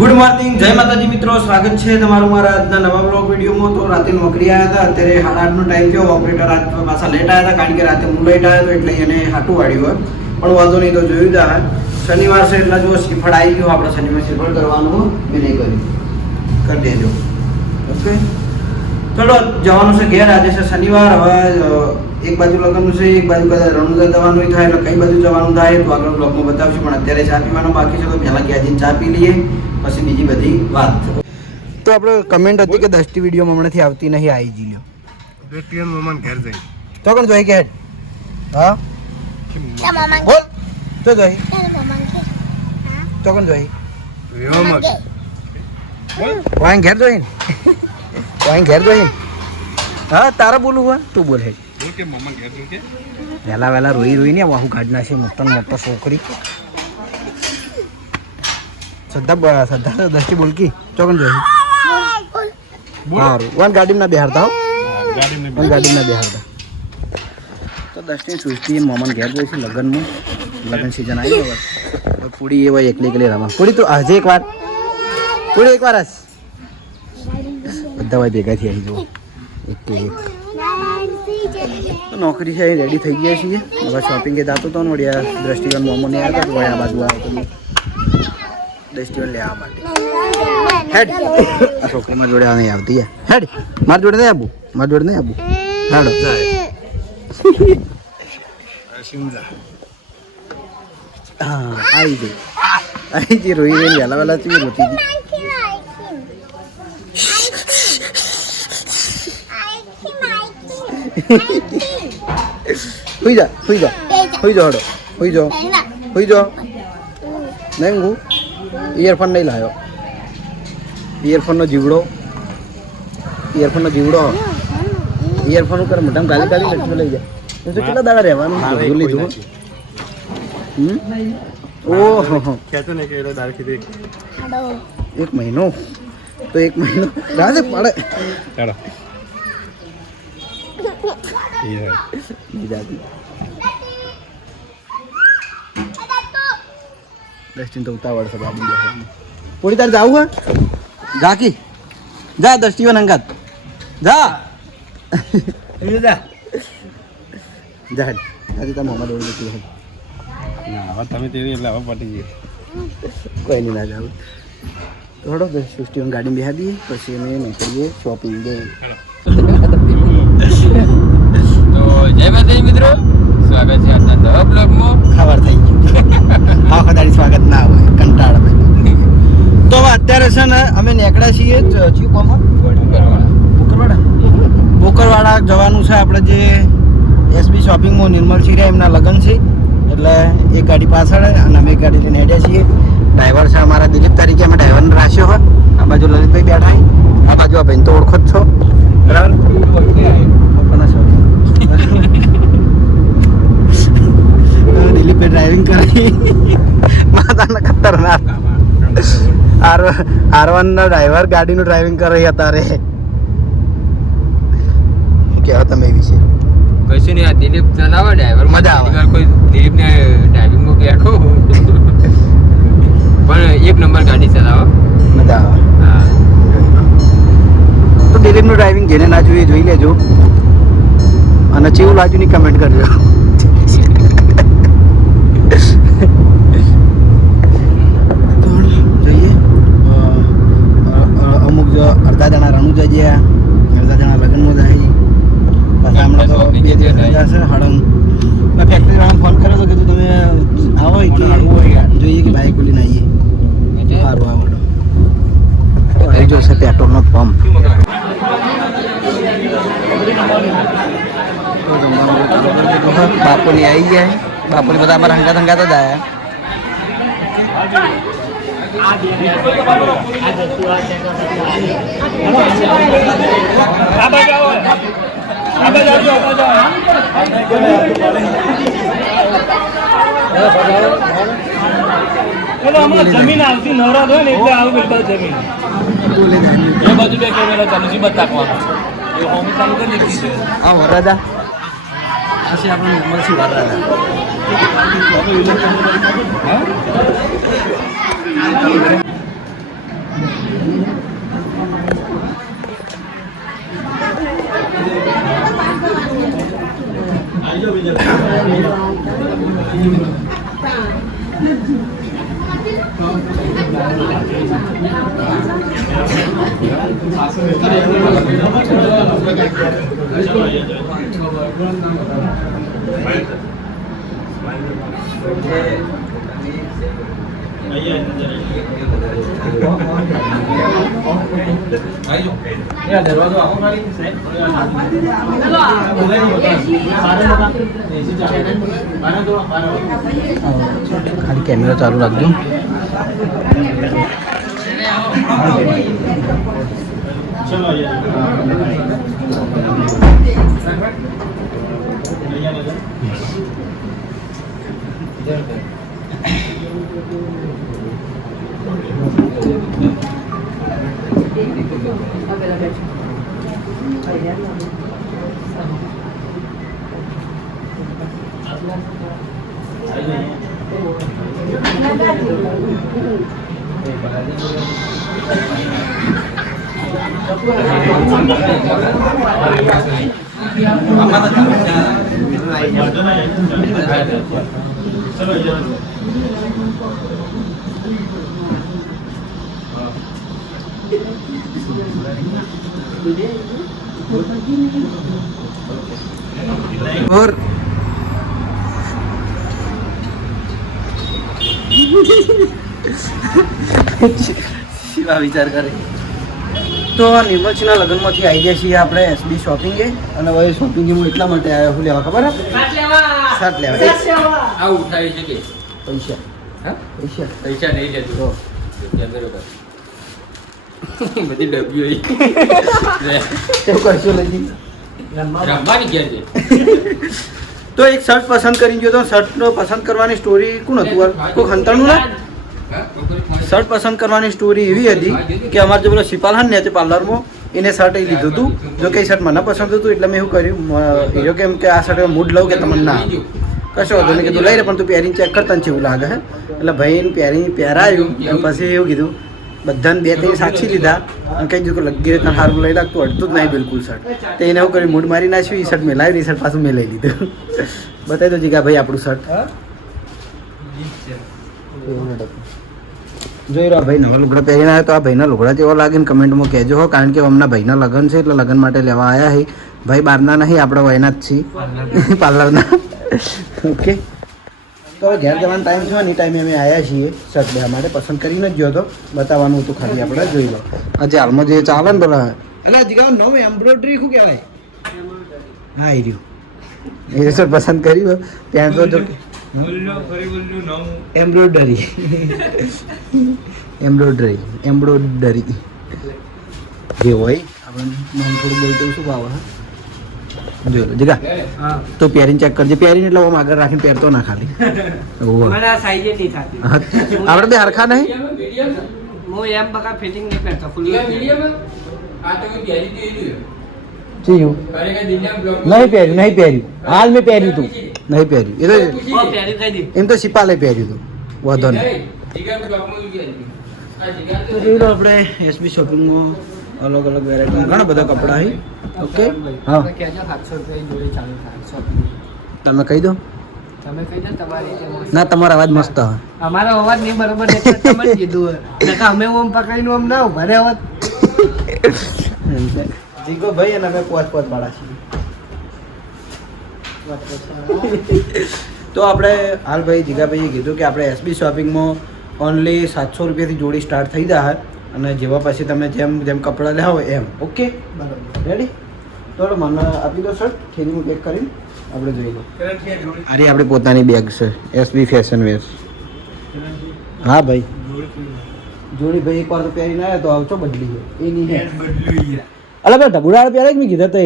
Good morning, જય માતાજી મિત્રો, સ્વાગત છે તમારું મારા આજના નવા બ્લોગ વિડીયોમાં. તો રાતે નોકરી આવ્યા હતા, અત્યારે 8:30નો ટાઈમ થયો. ઓપરેટર રાત પાછા લેટ આવ્યા હતા, કારણ કે રાતે હું લેટ આવ્યો હતો એટલે એને હાટું વાળ્યું હોય. પણ વાંધો નહીં, તો જોયું જાય. શનિવાર છે એટલે જો શ્રીફળ આવી ગયું, આપણે શનિવાર શ્રીફળ કરવાનું મેં નહીં કર્યું, કરી દેજો. ઓકે, ચલો જવાનું છે ઘેર. આજે છે શનિવાર. હવે એક બાજુ લગ્નનું છે, એક બાજુ કદાચ રણુજા જવાનું થાય, એટલે કઈ બાજુ જવાનું થાય તો આગળ બ્લોગમાં બતાવશું. પણ અત્યારે ચા પીવાનો બાકી છે, તો પહેલાં ગયા જઈને ચા પી લઈએ, પછી બીજી બધી વાત. તો આપણે કમેન્ટ હતી કે 10ટી વિડીયો હમણાંથી આવતી નહીં, આવી જી લ્યો. 10ટી મમન ઘેર જઈ તો કોણ જોઈ કે હા બોલ તો જોઈ તો કોણ જોઈ વાંગ ઘેર જોઈ વાંગ ઘેર જોઈ હા તારા બોલું હોય તું બોલ હે કે મમન ઘેર જોઈ કે વેલા વેલા રોઈ રોઈ ને વાહુ કાઢ નાખે મોટો મોટો છોકરી. શ્રદ્ધા શ્રદ્ધા 10ટી બોલકી ચોકન જોઈ સારું વન ગાડીમાં ના બેહારતા હો ગાડીમાં ના બેહારતા. તો 10ટી સુસ્તી મોમન ઘેર જોઈ છે લગ્નમાં. લગ્ન સિઝન આવી હવે પૂડી એ હોય એકલી એકલી રમા. પૂડી તું આજે એક વાર પૂડી એક વાર આસ બધા ભાઈ ભેગા થઈ આવી જુઓ એક એક. નોકરી છે રેડી થઈ ગયા છીએ. હવે શોપિંગ કે જાતો તો ને વળ્યા દ્રષ્ટિવન મોમો ને આવ્યા તો વળ્યા બાજુ આવ્યો તો દ્રષ્ટિવન લેવા માટે હેડ. આ છોકરી મારી જોડે નહીં આવતી હેડ. મારી જોડે નહીં આવું, મારી જોડે નહીં આવું. હાડો હા આવી ગઈ આવી ગઈ રોઈ રોઈ વહેલા વહેલા ચી રોતી હતી. હુઈ જા હુઈ જા હુઈ જાઓ હડો હુઈ જાઓ હુઈ જાઓ. નહીં હું ઇયરફોન નહીં લાવ્યો. ઇયરફોનનો જીવડો ઇયરફોન કરે મોટા ગાલી ગાલી લખી લઈ જાય. તો કેટલા દાડા રહેવાનું લીધું ઓહો એક મહિનો તો એક મહિનો રાજે પડે દસ્ટિન તો ઉતાવળ છે બાબુ. પૂરી તાર જાવું હે જા કી જા 10ટીઓ અંગાત જા જા જા આજે તો મોહમ્મદ ઓળી નથી હે ના હવે તમે તેરી એટલે હવે પટી ગઈ કોઈ નહીં ના જાવ. થોડો 10ટીઓ ગાડી બેહા દઈએ પછી અમે નીકળીએ શોપિંગ દે. તો જય માતાજી મિત્રો, સ્વાગત છે આજના નવા બ્લોગમાં. ખબર થઈ ગઈ હા કદાચ સ્વાગત ના હોય કંટાળ ભાઈ. તો હવે અત્યારે છે ને અમે નીકળ્યા છીએ બોકરવાડા જવાનું છે. આપણે જે એસબી શોપિંગમાં નિર્મલ સિંહ એમના લગ્ન છે એટલે એક ગાડી પાછળ અને અમે એક ગાડી લઈને હેડ્યા છીએ. ડ્રાઈવર છે અમારા દિલીપ તરીકે અમે ડ્રાઈવરને રાખ્યો હોય. આ બાજુ લલિતભાઈ બેઠા આ બાજુ આ ભાઈ તો ઓળખો જ છો બરાબર. દિલીપભાઈ ડ્રાઇવિંગ કરી માતાના ખતરનાક R1 નો ડ્રાઈવર ગાડીનું ડ્રાઇવિંગ કરે અત્યારે. શું કહેવા તમે એ વિશે? કશું નહીં, આ દિલીપ ચલાવે ડ્રાઈવર, મજા આવે. કોઈ દિલીપને ડ્રાઇવિંગમાં બેઠો પણ એક નંબર ગાડી ચલાવો, મજા આવે. હા તો દિલીપનું ડ્રાઇવિંગ જેને ના જોઈએ જોઈ લેજો અને કેવું લાગ્યું ની કમેન્ટ કરજો. જોઈએ અમુક જો અડધા જણા રણુજા ગયા, અડધા જણા લગ્નમાં જાય. પાછા હમણાં તો 2 દિવસ રજા છે હળંગ. ફેક્ટરી વાળાને ફોન કર્યો તો કીધું તમે આવો કે જોઈએ કે બાઈક બોલીને આવીએ. સારું આવડો આવી જશે પેટ્રોલનો પંપ. બાપુની આવી ગયા. બાપુની બધા અમારા હંગાત હંગાત જ આવ્યા. જમીન આવતી નવરાત હોય ને એટલે આવું બિલકુલ જમીન એ બાજુ બે કેમેરા ચાલુ છે બધા તાકવાનો એ હોમ ચાલુ કરી દીધી છે. આ વરાદા આ છે આપણું નિર્મલ સિંહ વરાદા. ખાલી કેમેરા ચાલુ રાખજો. और શિવા વિચાર કરે તો નિર્મલજીના લગ્નમાંથી આવી ગયા છીએ આપણે એસબી શોપિંગે. અને હવે શોપિંગ હું એટલા માટે આવ્યો હું લેવા ખબર શર્ટ લેવા. આ ઉઠાવી છે કે પૈસા હા પૈસા પૈસા નહીં જતું બરોબર બધી ડબ્બી હોય એવું કરશો લઈ રમવાની ઘેર છે. તો એક શર્ટ પસંદ કરી ગયો તો શર્ટનો પસંદ કરવાની સ્ટોરી કોણ હતું કોઈ ખંતાણું ના શર્ટ પસંદ કરવાની સ્ટોરી એવી હતી કે અમારે જે પેલો શિપાલ હા ને તે પાર્લરમાં એને શર્ટ એ લીધું હતું. જો કે શર્ટ મને પસંદ હતું એટલે મેં એવું કર્યું હીરો કેમ કે આ શર્ટ મૂડ લઉં કે તમને ના કશો વાંધો નહીં કીધું લઈ રે પણ તું પહેરીને ચેક કરતા ને એવું લાગે હે. એટલે ભાઈને પહેરાયું અને પછી એવું કીધું બધાને 2-3 સાક્ષી લીધા અને કહી દીધું કે લગી તને સારું લઈ લાગતું અડતું જ નહીં બિલકુલ શર્ટ. તો એને એવું કર્યું મૂડ મારી નાખ્યું એ શર્ટ મેં લાવ્યું એ શર્ટ પાછું મેં લઈ લીધું. બતાવી દો જીગા ભાઈ આપણું શર્ટ જોઈ રહ્યો ભાઈ નવા લુગડા પહેરીને આવ્યો તો આ ભાઈના લુગડા જેવો લાગે ને કમેન્ટમાં કહેજો હો. કારણ કે હમણાં ભાઈના લગ્ન છે એટલે લગ્ન માટે લેવા આવ્યા છે. ભાઈ બહારના નહીં આપણે વયના જ છીએ પાર્લરના. ઓકે તો હવે ઘેર જવાનો ટાઈમ થયો ને એ ટાઈમે અમે આવ્યા છીએ શર્ટ લેવા માટે. પસંદ કરીને જ ગયો હતો બતાવવાનું હતું ખાલી આપણે જોઈ લો. આજે હાલમાં જે ચાલે ને પેલા એટલે જીગા નવું એમ્બ્રોઇડરી શું કહેવાય હા એ રહ્યું એ શર્ટ પસંદ કર્યું પેન્ટ તો જો એમ્બ્રોઇડરી જે હોય આપણે નામ થોડું બોલતું શું ભાવ હા જોઈ લો જીગા તો પહેરીને ચેક કરજે. પહેરીને એટલે આમ આગળ રાખીને પહેરતો ના ખાલી આપણે બે હરખા નહીં ચીયું નહીં પહેર્યું હાલ મેં પહેર્યું તું નહીં પહેર્યું એ તો એમ તો સિપાલે પહેર્યું હતું વાંધો નહીં. તો જોઈ લો આપણે એસબી શોપિંગમાં અલગ અલગ વેરાયટી ઘણા બધા કપડાં છે. ઓકે હા તમે કહી દો ના તમારો અવાજ મસ્ત હોય. અમારો અવાજ નહીં બરોબર તમે કીધું અમે ઓમ પકડીને ઓમ ના ઉભા રહેવા. જીગો ભાઈ અને અમે પોચ વાળા છીએ. તો આપણે હાલ ભાઈ જીગાભાઈએ કીધું કે આપણે એસબી શોપિંગમાં ઓનલી 700 રૂપિયાથી જોડી સ્ટાર્ટ થઈ જાય અને જેવા પછી તમે જેમ જેમ કપડાં લેવા હોય એમ. ઓકે બરાબર રેડી. તો મને આપી દો શર્ટ થેલીમાં પેક કરીને આપણે જોઈ લો. અરે આપણી પોતાની બેગ છે એસબી ફેશન વેર. હા ભાઈ જોડી ભાઈ એકવાર તો પહેરીને આવ્યા તો આવજો બદલી ગયો એ નહીં અલા ભાઈ ઢબુડાળ પહેરે મેં કીધા તો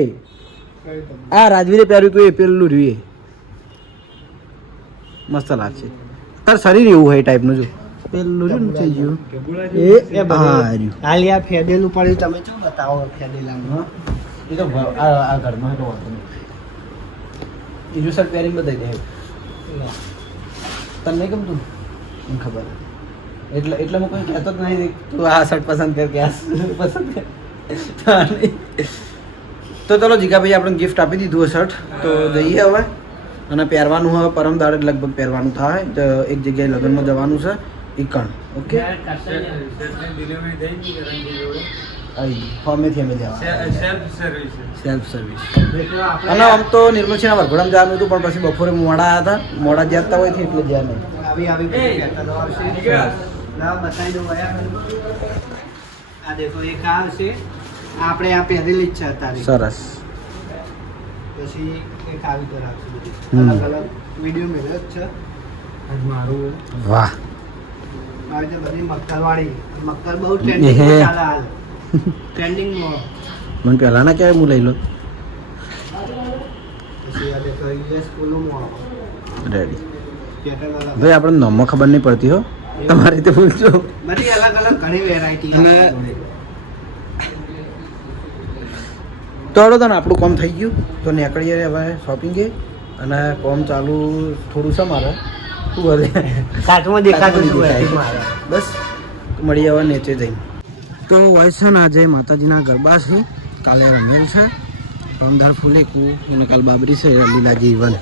આ રાજવીરે પહેર્યું તું એ પેલું રહ્યું મસ્ત લાગશે. તાર શરીર એવું હોય ટાઈપનું જો પેલું રહ્યું થઈ ગયું એ હા રહ્યું હાલ યાર ફેડેલું પડ્યું તમે શું બતાવો ફેડેલામાં એ તો આ ઘરમાં તો વાંધો નહીં. બીજું શર્ટ પહેરીને બતાવી દે તને નહીં ગમતું મને ખબર એટલે હું કોઈ કહેતો જ નહીં તું આ શર્ટ પસંદ કર કે આ પસંદ કર. તો ચલો જીગાભાઈ આપણે ગિફ્ટ આપી દીધું શર્ટ તો જઈએ હવે અને પહેરવાનું હવે પરમ દાડે લગભગ પહેરવાનું થાય. એક જગ્યાએ લગ્નમાં જવાનું છે ઈકણ. ઓકે ફોર્મેથી અમે લેવા સેલ્ફ સર્વિસ મિત્રો આપણે અને આમ તો નિર્મલસિંહના વરઘોડામાં જવાનું હતું પણ પછી બપોરે મોડા આવ્યા હતા મોડા જતા હોય એટલે જ્યાં નહીં આવી બધી કહેતા દવા આવશે ના બતાવી દો આ દેખો એક આ આવશે આપણે આ પહેરેલી જ છે અત્યારે સરસ પછી એક આવી તો રાખશું હમ. અલગ અલગ વિડીયો મેળવ્યો જ છે આજ મારું વાહ આવી તો બધી મક્કરવાળી મક્કર બહુ એહે. ટ્રેન્ડિંગ ચાલે હાલ ટ્રેન્ડિંગમાં મને પહેલાં ના કહેવાય હું લઈ લો પછી આ દેખો યુએસ પોલોમાં રેડી પેટર્ન અલગ ભાઈ આપણે નોમો ખબર નહીં પડતી હો તમારી રીતે પૂછજો બધી અલગ અલગ ઘણી વેરાયટી અને- તો હળો તને આપણું કામ થઈ ગયું તો નીકળીએ હવે શોપિંગે અને કામ ચાલુ થોડું છે મારે શું કરે કાચમાં દેખાતું કાચમાં હતું દેખાય. એથી મારે. બસ તો મળીએ હવે નીચે જઈને તો હોય છે ને આજે માતાજીના ગરબા છે કાલે રમેલ છે પમદાર ફૂલેકું અને કાલ બાબરી છે લીલાજી વન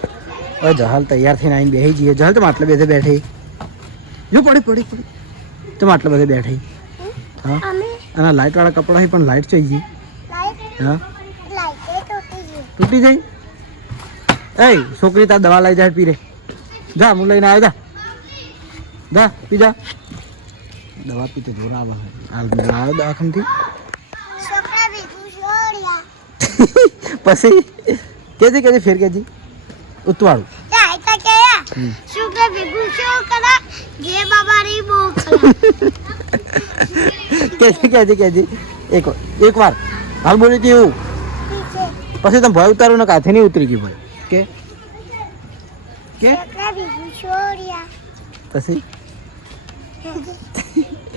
હવે જહાલ તૈયાર થઈને આવીને બેસી જઈએ જહાલ તમે આટલે બધે બેઠી જો પડી પડી પડી તમે આટલે બધે બેઠી હા અને લાઇટવાળા કપડાં છે પણ લાઇટ જોઈએ હા તૂટી ગઈ એ છોકરી તાર દવા લઈ જાય પી રે જા હું લઈને આવ્યો જા પી જા દવા પીતે જોર આવે હાલ આવ્યો દવાખાનથી પછી કેજી ફેર કેજી ઉતવાળું કેજી એક વાર હાલ બોલી હતી એવું પછી તમે ભય ઉતારો ને કાથે નહીં ઉતરી ગયું ભાઈ કે પછી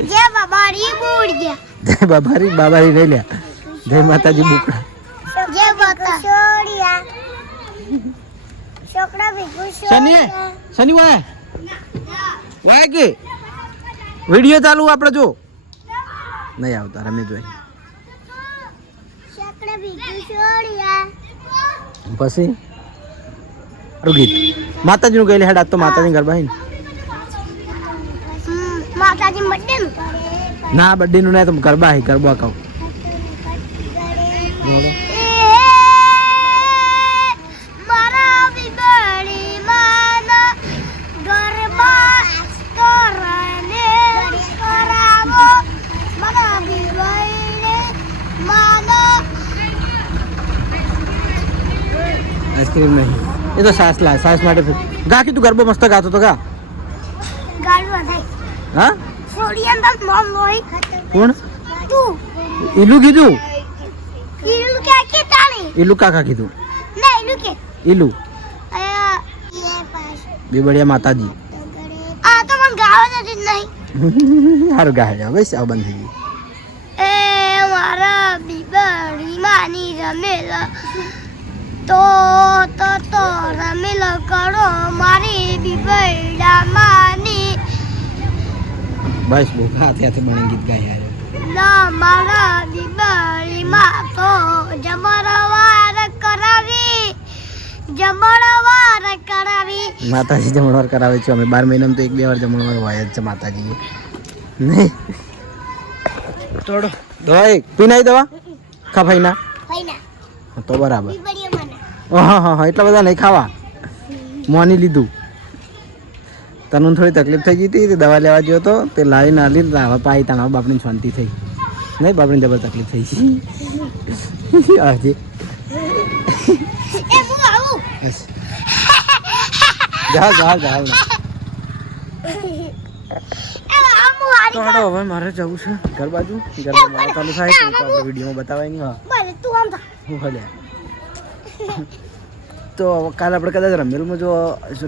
જય બાબારી નહીં લ્યા જય માતાજી બુકડા શનિ વાય કે વિડીયો ચાલુ આપણે જો નહીં આવતા રમેશ ભાઈ પછી સારું ગીત માતાજીનું ગયેલી હેડ આજ તો માતાજી ગરબા હે ને માતાજી બર્થડે નું ના બર્થડે નું ના તો ગરબા હે ગરબા કહું મારા બિબડી માના ગરબા કરને કરાવો મારા બિબડી માના આઈસ્ક્રીમ નહીં એ તો સાસ માટે ગા કે તું ગરબો મસ્ત ગાતો તો ગા ગાડવા થાય હા સોડિયન તક મોમ લોહી કોણ તું ઈલું કીધું ઈલુ કે તાણી ઈલું કાકા કીધું ના ઈલુ કે ઈલું અયા યે પાસ બેબડિયા માતાજી આ તો મને ગાવા નથી નહીં સારું ગાય જાવ બસ આવ બંધ થઈ ગઈ એ મારા બિબડી માની રમેલા તો રમેલા કરો મારી બિબડા માની બસ બહુ હાથે બની ગીત ગાય યાર ના મારા બિબડી માં તો જમણવાર કરાવી માતાજી જમણવાર કરાવે છે અમે 12 મહિનામાં તો 1-2 વાર જમણવાર હોય જ છે માતાજી નહીં થોડો દવા એક પી નાઈ દવા ખાફાઈ ના ભાઈના તો બરાબર બિબડી મને હા એટલા બધા નહીં ખાવા મોની લીધું તને થોડી તકલીફ થઈ ગઈ હતી તે દવા લેવા ગયો તો તે લાવી ના લીધી હવે પાઈ તાણા બાપની શાંતિ થઈ નહીં બાપની જબર તકલીફ થઈ ગઈ આજે એ હું આવું જાલ એ આમુ હારી તો હડો હવે મારે જવું છે ઘર બાજુ ઘરમાં ચાલુ થાય તો આપણે વિડીયોમાં બતાવાય નહીં હા બોલે તું આમ થા હું હલ્યા તો કાલે આપણે કદાચ રમેલમાં જો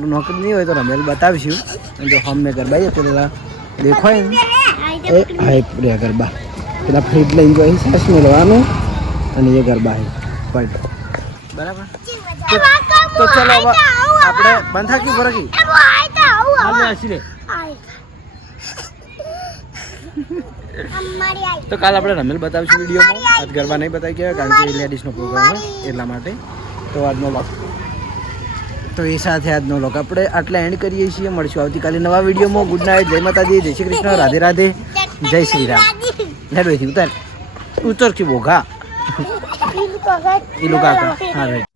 નોકરી નહીં હોય તો રમેલ બતાવીશું અને જો હમ મેં ગરબા જઈએ પેલા દેખાય ને એ હા પ્રિયા ગરબા પેલા ફ્રીજ લઈને જો અહીં સાસ મેળવાનું અને એ ગરબા હે પલટ બરાબર તો ચલો હવે આપણે બંધ થાકી ભરકી તો કાલે આપણે રમેલ બતાવીશું વિડીયોમાં આજ ગરબા નહીં બતાવી ગયા કારણ કે લેડીઝનો પ્રોગ્રામ હોય એટલા માટે તો આજનો લોક તો એ સાથે આજનો લોક આપણે આટલા એન્ડ કરીએ છીએ મળશું આવતીકાલે નવા વિડીયોમાં ગુડ નાઇટ જય માતાજી જય શ્રી કૃષ્ણ રાધે રાધે જય શ્રી રામ લેડો ઉતાર ઉતર કી બોગા Ilu kakak. ઈલુ કાકા હા right.